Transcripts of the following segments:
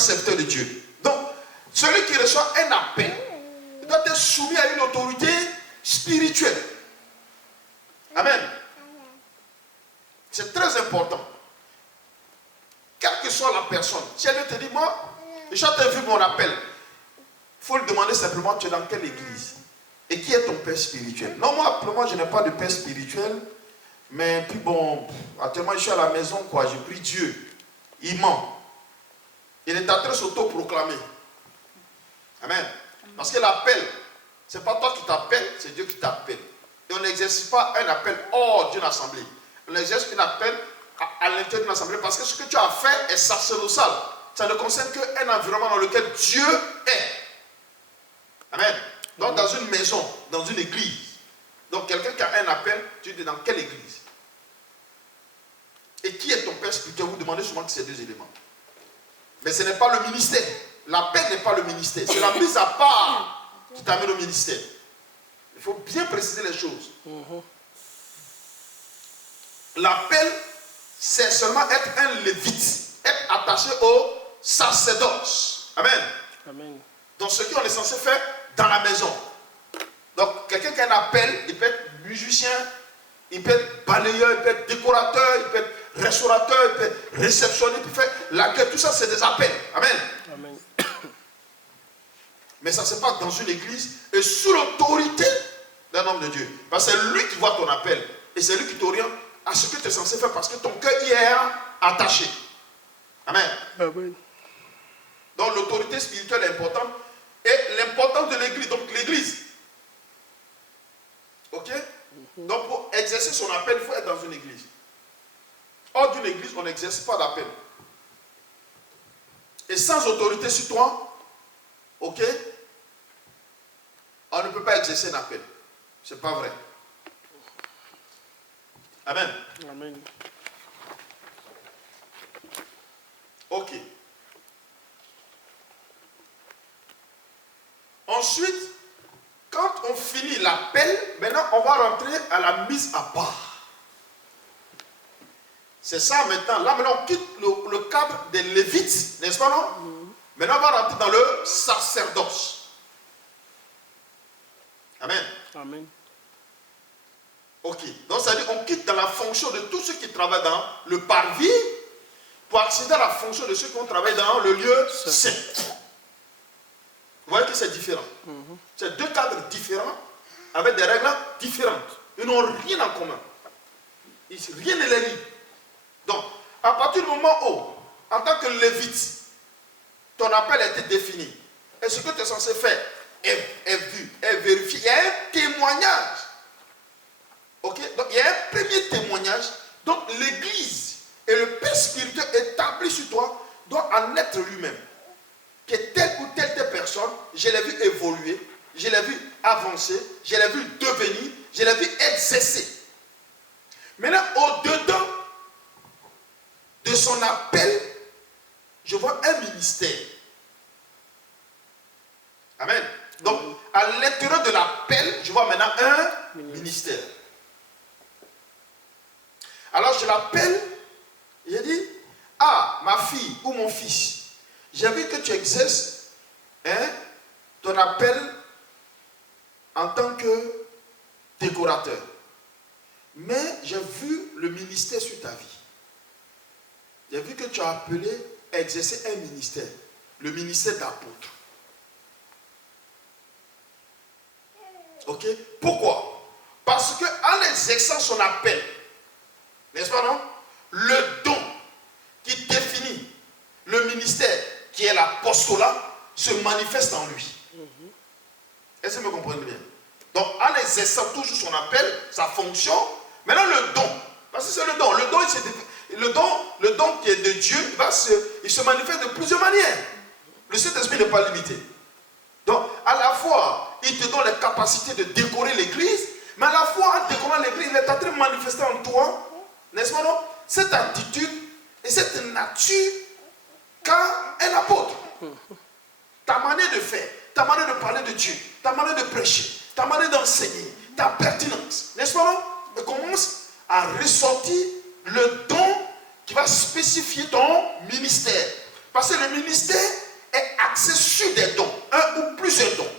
serviteur de Dieu. Donc, celui qui reçoit un appel doit être soumis à une autorité spirituelle. Amen. C'est très important. Quelle que soit la personne, si elle te dit, moi, j'ai vu mon appel, il faut lui demander simplement, tu es dans quelle église? Et qui est ton père spirituel? Non, moi, je n'ai pas de père spirituel, mais puis bon, actuellement, je suis à la maison, quoi, je prie Dieu. Il ment. Il est en train de s'auto-proclamer. Amen. Parce que l'appel, ce n'est pas toi qui t'appelles, c'est Dieu qui t'appelle. Et on n'exerce pas un appel hors d'une assemblée. On exerce un appel à l'intérieur d'une assemblée parce que ce que tu as fait est sacerdotal. Ça ne concerne qu'un environnement dans lequel Dieu est. Amen. Donc dans une maison, dans une église. Donc quelqu'un qui a un appel, tu dis dans quelle église? Et qui est ton père spirituel? Vous demandez souvent que ces deux éléments. Mais ce n'est pas le ministère. L'appel n'est pas le ministère. C'est la mise à part qui t'amène au ministère. Il faut bien préciser les choses. L'appel, c'est seulement être un lévite, être attaché au sacerdoce. Amen. Amen. Donc ce qu'on est censé faire dans la maison. Donc quelqu'un qui a un appel, il peut être musicien, il peut être balayeur, il peut être décorateur, il peut être restaurateur, il peut être réceptionniste, il peut faire l'accueil. Tout ça, c'est des appels. Amen. Amen. Mais ça se passe dans une église et sous l'autorité d'un homme de Dieu. Parce que c'est lui qui voit ton appel. Et c'est lui qui t'oriente à ce que tu es censé faire parce que ton cœur y est attaché. Amen. Amen. Donc l'autorité spirituelle est importante. Et l'importance de l'église. Donc l'église. Ok? Donc pour exercer son appel, il faut être dans une église. Hors d'une église, on n'exerce pas d'appel. Et sans autorité sur toi, ok? On ne peut pas exercer un appel. C'est pas vrai. Amen. Amen. Ok. Ensuite, quand on finit l'appel, maintenant on va rentrer à la mise à part. C'est ça maintenant. Là maintenant on quitte le cadre des Lévites, n'est-ce pas non? Maintenant on va rentrer dans le sacerdoce. Amen. Amen. Ok. Donc ça veut dire qu'on quitte dans la fonction de tous ceux qui travaillent dans le parvis pour accéder à la fonction de ceux qui ont travaillé dans le lieu saint. Vous voyez que c'est différent. C'est deux cadres différents avec des règles différentes. Ils n'ont rien en commun. Rien ne les lie. Donc, à partir du moment où, en tant que lévite, ton appel a été défini, et ce que tu es censé faire est vu, est vérifié, il y a un témoignage. Ok? Donc, il y a un premier témoignage. Donc, l'église et le père spirituel établi sur toi doit en être lui-même. Que telle ou telle personne, je l'ai vu évoluer, je l'ai vu avancer, je l'ai vu devenir, je l'ai vu exercer. Maintenant, au-dedans de son appel, je vois un ministère. Amen. Donc, à l'intérieur de l'appel, je vois maintenant un ministère. Alors, je l'appelle, j'ai dit, ah, ma fille ou mon fils, j'ai vu que tu exerces ton appel en tant que décorateur. Mais j'ai vu le ministère sur ta vie. J'ai vu que tu as appelé à exercer un ministère. Le ministère d'apôtre. Ok? Pourquoi? Parce qu'en exerçant son appel, n'est-ce pas non? Le don qui définit le ministère qui est l'apostolat se manifeste en lui. Est-ce que vous me comprenez bien? Donc en exerçant toujours son appel, sa fonction, maintenant le don, parce que c'est le don. Le don qui est de Dieu, il se manifeste de plusieurs manières. Le Saint-Esprit n'est pas limité. Donc à la fois, il te donne la capacité de décorer l'église, mais à la fois en décorant l'église, il est en train de manifester en toi, n'est-ce pas non? Cette attitude et cette nature qu'a un apôtre. Ta manière de faire, ta manière de parler de Dieu, ta manière de prêcher, ta manière d'enseigner, ta pertinence, n'est-ce pas non? Et commence à ressortir le don qui va spécifier ton ministère. Parce que le ministère est axé sur des dons, un ou plusieurs dons.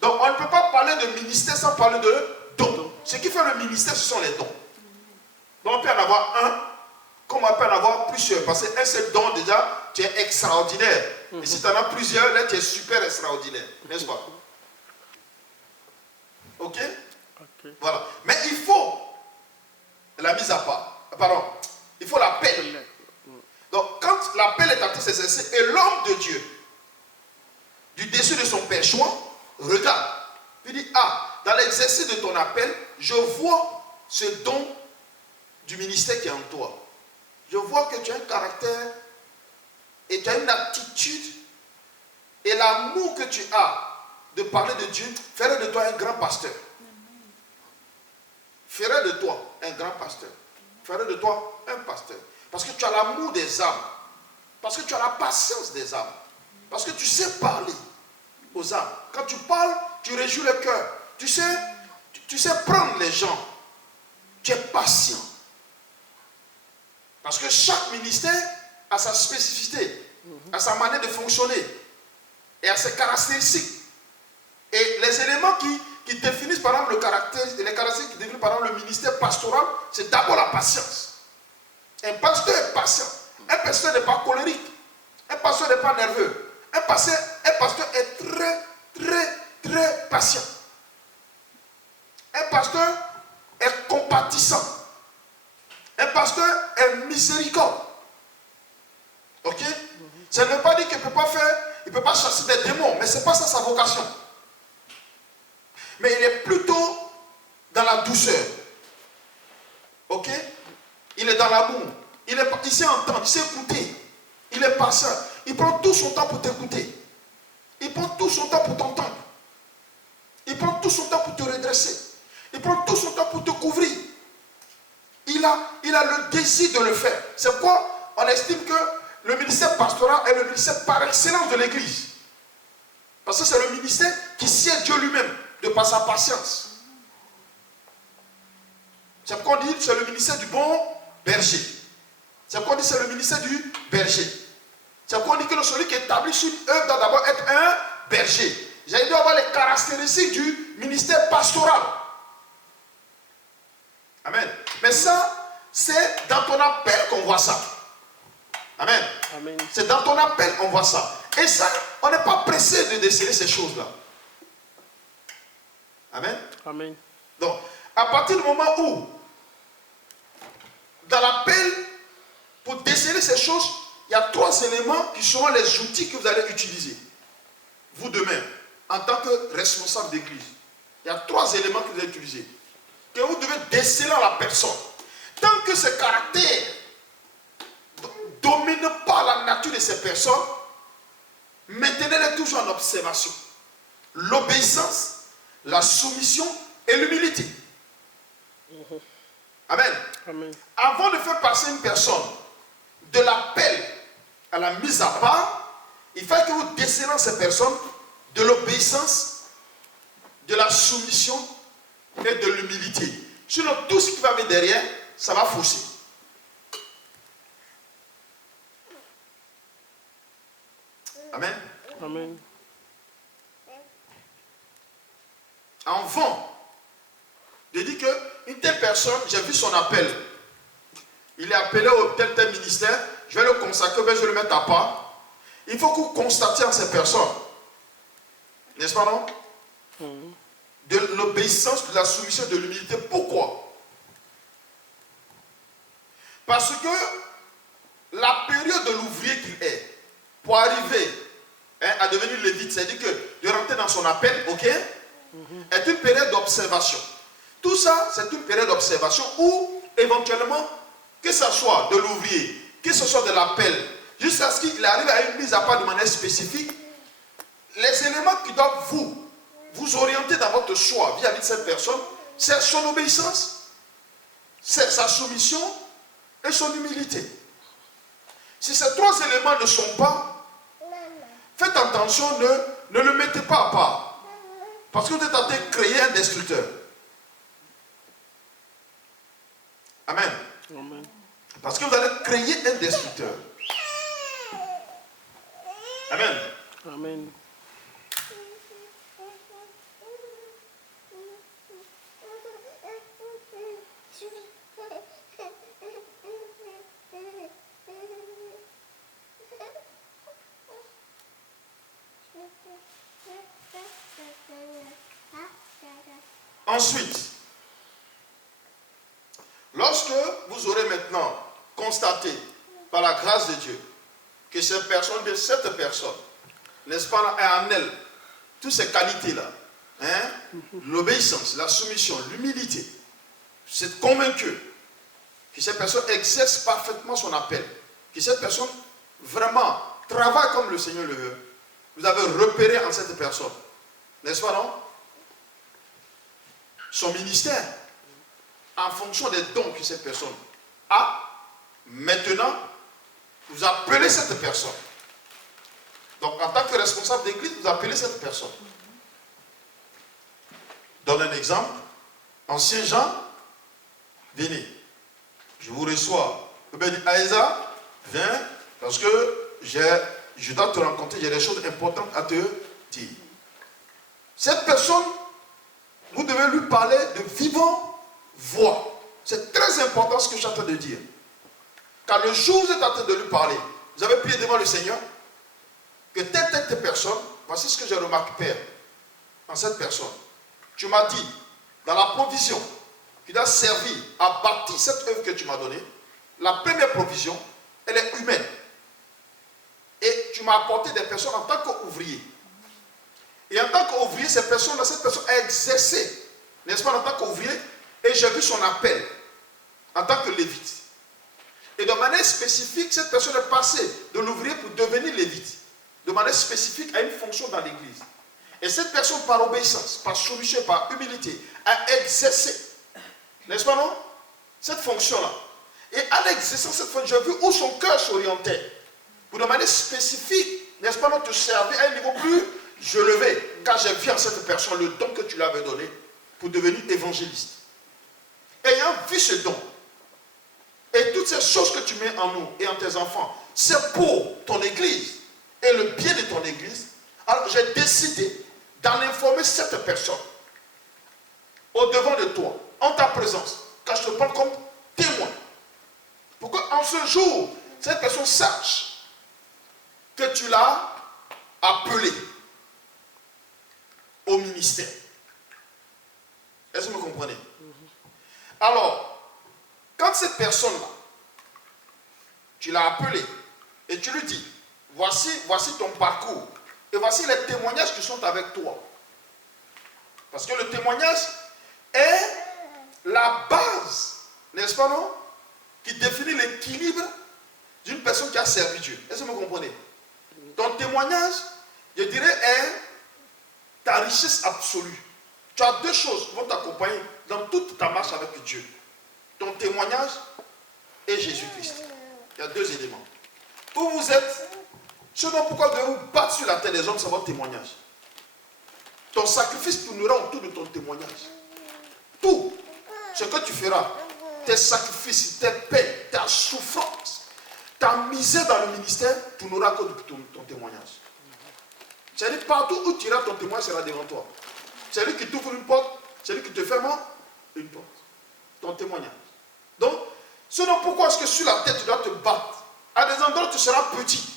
Donc on ne peut pas parler de ministère sans parler de dons. Ce qui fait le ministère, ce sont les dons. Donc on peut en avoir un, comme on peut en avoir plusieurs. Parce qu'un seul don, déjà, tu es extraordinaire. Et si tu en as plusieurs, là, tu es super extraordinaire. N'est-ce pas? Ok? Voilà. Mais il faut la mise à part. Pardon. Il faut l'appel. Donc quand l'appel est en train de s'exercer et l'homme de Dieu, du dessus de son perchoir, regarde. Il dit, ah, dans l'exercice de ton appel, je vois ce don du ministère qui est en toi. Je vois que tu as un caractère et tu as une attitude et l'amour que tu as de parler de Dieu ferait de toi un grand pasteur. Ferait de toi un grand pasteur. Ferait de toi un pasteur. Parce que tu as l'amour des âmes. Parce que tu as la patience des âmes. Parce que tu sais parler aux âmes. Quand tu parles, tu réjouis le cœur. Tu sais prendre les gens. Tu es patient. Parce que chaque ministère a sa spécificité, a sa manière de fonctionner et a ses caractéristiques. Et les éléments qui définissent par exemple le caractère, les caractéristiques qui définissent par exemple le ministère pastoral, c'est d'abord la patience. Un pasteur est patient. Un pasteur n'est pas colérique. Un pasteur n'est pas nerveux. Un pasteur est très, très, très patient. Un pasteur est compatissant. Un pasteur est miséricorde. Ok? Ça ne veut pas dire qu'il ne peut pas chasser des démons, mais ce n'est pas ça sa vocation. Mais il est plutôt dans la douceur. Ok? Il est dans l'amour. Il sait entendre, il sait écouter. Il est patient. Il prend tout son temps pour t'écouter. Il prend tout son temps pour t'entendre. Il prend tout son temps pour te redresser. Il prend tout son temps pour te couvrir. Il a le désir de le faire. C'est pourquoi on estime que le ministère pastoral est le ministère par excellence de l'Église. Parce que c'est le ministère qui sied Dieu lui-même, de par sa patience. C'est pourquoi on dit que c'est le ministère du bon berger. C'est pourquoi on dit que c'est le ministère du berger. C'est pourquoi on dit que celui qui établit sur une œuvre doit d'abord être un berger. J'ai dû avoir les caractéristiques du ministère pastoral. Amen. Mais ça, c'est dans ton appel qu'on voit ça. Amen. Amen. C'est dans ton appel qu'on voit ça. Et ça, on n'est pas pressé de déceler ces choses-là. Amen. Amen. Donc, à partir du moment où, dans l'appel, pour déceler ces choses, il y a 3 éléments qui seront les outils que vous allez utiliser. Vous demain, en tant que responsable d'église. Il y a 3 éléments que vous allez utiliser. Que vous devez déceler la personne. Tant que ce caractère ne domine pas la nature de ces personnes, maintenez-les toujours en observation. L'obéissance, la soumission et l'humilité. Amen. Amen. Avant de faire passer une personne de l'appel à la mise à part, il faut que vous décelez ces personnes de l'obéissance, de la soumission et de l'humilité. Sinon, tout ce qui va venir derrière, ça va fausser. Amen. Amen. Avant de dire qu'une telle personne, j'ai vu son appel. Il est appelé au tel ministère, je vais le consacrer, je vais le mettre à part. Il faut que vous constatiez en ces personnes. N'est-ce pas, non? De l'obéissance, de la soumission, de l'humilité. Pourquoi? Parce que la période de l'ouvrier qu'il est, pour arriver à devenir lévite, c'est-à-dire que de rentrer dans son appel, ok, est une période d'observation. Tout ça, c'est une période d'observation où, éventuellement, que ce soit de l'ouvrier, que ce soit de l'appel, jusqu'à ce qu'il arrive à une mise à part de manière spécifique, les éléments qui doivent vous orienter dans votre choix vis-à-vis de cette personne, c'est son obéissance, c'est sa soumission et son humilité. Si ces 3 éléments ne sont pas, faites attention, ne le mettez pas à part. Parce que vous êtes en train de créer un destructeur. Amen. Amen. Parce que vous allez créer un destructeur. Amen. Amen. Ensuite, lorsque vous aurez maintenant constaté, par la grâce de Dieu, que cette personne, n'est-ce pas, a en elle toutes ces qualités-là, hein, l'obéissance, la soumission, l'humilité, vous êtes convaincu que cette personne exerce parfaitement son appel, que cette personne vraiment travaille comme le Seigneur le veut. Vous avez repéré en cette personne, n'est-ce pas, non? Son ministère, en fonction des dons que cette personne a. Maintenant, vous appelez cette personne. Donc, en tant que responsable d'église, vous appelez cette personne. Je donne un exemple. Ancien Jean, venez. Je vous reçois. Vous pouvez dire, Aïsa, viens, parce que je dois te rencontrer, j'ai des choses importantes à te dire. Cette personne, vous devez lui parler de vivant voix. C'est très important ce que je suis en train de dire. Car le jour où vous êtes en train de lui parler, vous avez prié devant le Seigneur, que telle personne, voici ce que j'ai remarqué, Père, en cette personne. Tu m'as dit, dans la provision qui doit servir à bâtir cette œuvre que tu m'as donnée, la première provision, elle est humaine. Et tu m'as apporté des personnes en tant qu'ouvrier. Et en tant qu'ouvrier, cette personne a exercé, n'est-ce pas, en tant qu'ouvrier, et j'ai vu son appel en tant que lévite. Et de manière spécifique, cette personne est passée de l'ouvrier pour devenir lévite. De manière spécifique à une fonction dans l'église. Et cette personne, par obéissance, par soumission, par humilité, a exercé, n'est-ce pas, non, cette fonction-là. Et en exerçant cette fonction, j'ai vu où son cœur s'orientait. Pour de manière spécifique, n'est-ce pas, non, te servir à un niveau plus élevé. Car j'ai vu en cette personne le don que tu lui avais donné pour devenir évangéliste. Ayant vu ce don, et toutes ces choses que tu mets en nous et en tes enfants, c'est pour ton église et le bien de ton église. Alors j'ai décidé d'en informer cette personne au devant de toi, en ta présence, car je te parle comme témoin. Pour qu'en ce jour, cette personne sache que tu l'as appelé au ministère. Est-ce que vous me comprenez? Alors, quand cette personne-là, tu l'as appelée et tu lui dis, voici ton parcours et voici les témoignages qui sont avec toi. Parce que le témoignage est la base, n'est-ce pas, non, qui définit l'équilibre d'une personne qui a servi Dieu. Est-ce que vous comprenez? Ton témoignage, je dirais, est ta richesse absolue. Tu as deux choses qui vont t'accompagner dans toute ta marche avec Dieu. Ton témoignage et Jésus-Christ. Il y a deux éléments. Où vous êtes, ce n'est pas pourquoi vous vous battre sur la terre des hommes, c'est votre témoignage. Ton sacrifice tournera autour de ton témoignage. Tout ce que tu feras, tes sacrifices, tes peines, ta souffrance, ta misère dans le ministère, tournera autour de ton témoignage. C'est-à-dire partout où tu iras, ton témoignage sera devant toi. C'est lui qui t'ouvre une porte, c'est lui qui te ferme une porte. Ton témoignage. Donc, ce n'est pourquoi est-ce que sur la tête tu dois te battre. À des endroits tu seras petit.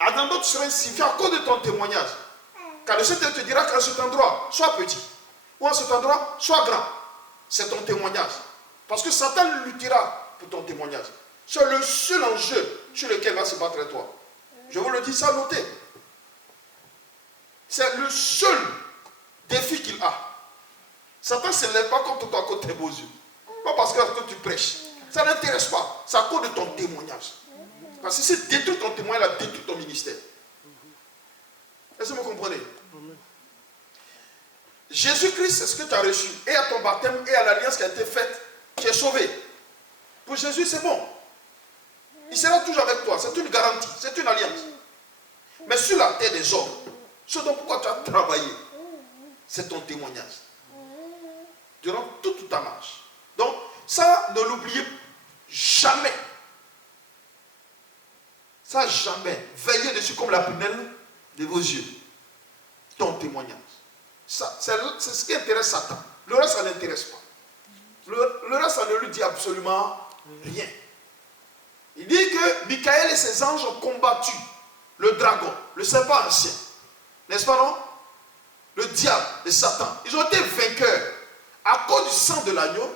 À des endroits tu seras insignifiant à cause de ton témoignage. Car le Seigneur te dira qu'à cet endroit, sois petit. Ou à cet endroit, sois grand. C'est ton témoignage. Parce que Satan luttera pour ton témoignage. C'est le seul enjeu sur lequel va se battre toi. Je vous le dis, ça notez. C'est le seul défi qu'il a. Satan ne se lève pas contre toi à cause de tes beaux yeux. Pas parce que tu prêches. Ça ne l'intéresse pas. C'est à cause de ton témoignage. Parce que si détruit ton témoignage, il a détruit ton ministère. Est-ce que vous comprenez? Jésus-Christ, c'est ce que tu as reçu. Et à ton baptême, et à l'alliance qui a été faite, tu es sauvé. Pour Jésus, c'est bon. Il sera toujours avec toi. C'est une garantie. C'est une alliance. Mais sur la terre des hommes, ce dont pourquoi tu as travaillé, c'est ton témoignage. Durant toute ta marche. Donc, ça, ne l'oubliez jamais. Ça, jamais. Veillez dessus comme la prunelle de vos yeux ton témoignage. C'est ce qui intéresse Satan. Le reste, ça ne l'intéresse pas. Le reste, ça ne lui dit absolument rien. Il dit que Michael et ses anges ont combattu le dragon, le serpent ancien. N'est-ce pas, non? Le diable et Satan. Ils ont été vainqueurs à cause du sang de l'agneau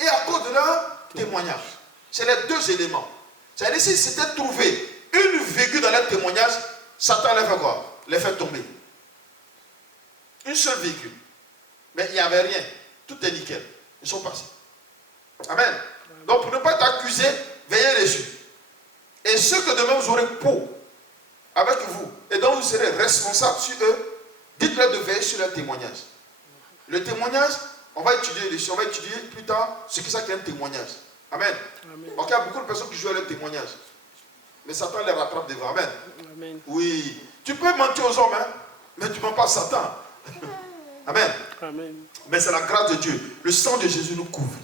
et à cause de leur témoignage. C'est les deux éléments. C'est-à-dire, s'ils s'étaient trouvés une virgule dans leur témoignage, Satan les fait quoi? Les fait tomber. Une seule virgule. Mais il n'y avait rien. Tout est nickel. Ils sont passés. Amen. Donc, pour ne pas être accusé, veillez les yeux. Et ceux que demain vous aurez peau avec vous, et dont vous serez responsable sur eux, dites-leur de veiller sur leur témoignage. Le témoignage, on va étudier dessus, on va étudier plus tard ce que c'est qu'un témoignage. Amen. Amen. Donc, il y a beaucoup de personnes qui jouent à leur témoignage. Mais Satan les rattrape devant. Amen. Amen. Oui. Tu peux mentir aux hommes, hein, mais tu ne mens pas à Satan. Amen. Amen. Mais c'est la grâce de Dieu. Le sang de Jésus nous couvre.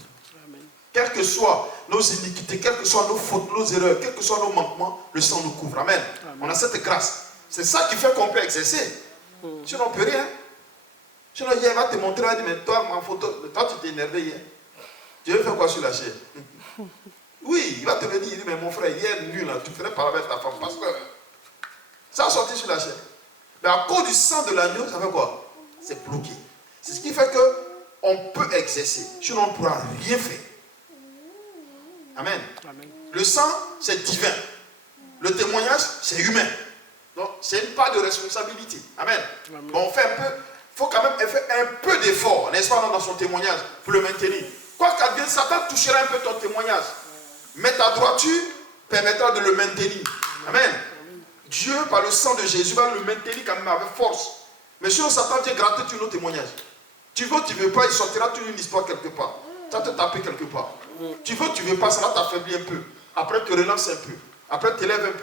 Amen. Quelles que soient nos iniquités, quelles que soient nos fautes, nos erreurs, quels que soient nos manquements, le sang nous couvre. Amen. Amen. On a cette grâce. C'est ça qui fait qu'on peut exercer. Sinon, on ne peut rien. Sinon, hier, il va te montrer, il va dire, mais toi, ma photo, toi, tu t'es énervé hier. Tu veux faire quoi sur la chair? Oui, il va te venir, il dit, mais mon frère, hier, nuit, là, tu ferais parler avec ta femme, parce que ça a sorti sur la chair. Mais à cause du sang de l'agneau, ça fait quoi? C'est bloqué. C'est ce qui fait qu'on peut exercer. Sinon, on ne pourra rien faire. Amen. Amen. Le sang, c'est divin. Le témoignage, c'est humain. Donc, c'est une part de responsabilité. Amen. Amen. Bon, on fait un peu, il faut quand même faire un peu d'effort, n'est-ce pas, dans son témoignage, pour le maintenir. Quoi qu'advienne, Satan touchera un peu ton témoignage. Mais ta droiture permettra de le maintenir. Amen. Dieu, par le sang de Jésus, va le maintenir quand même avec force. Mais si Satan vient gratter tous nos témoignages, tu veux, tu ne veux pas, il sortira toute une histoire quelque part. Ça te taper quelque part. Tu veux, tu ne veux pas, ça va t'affaiblir un peu. Après, te relance un peu. Après, te lève un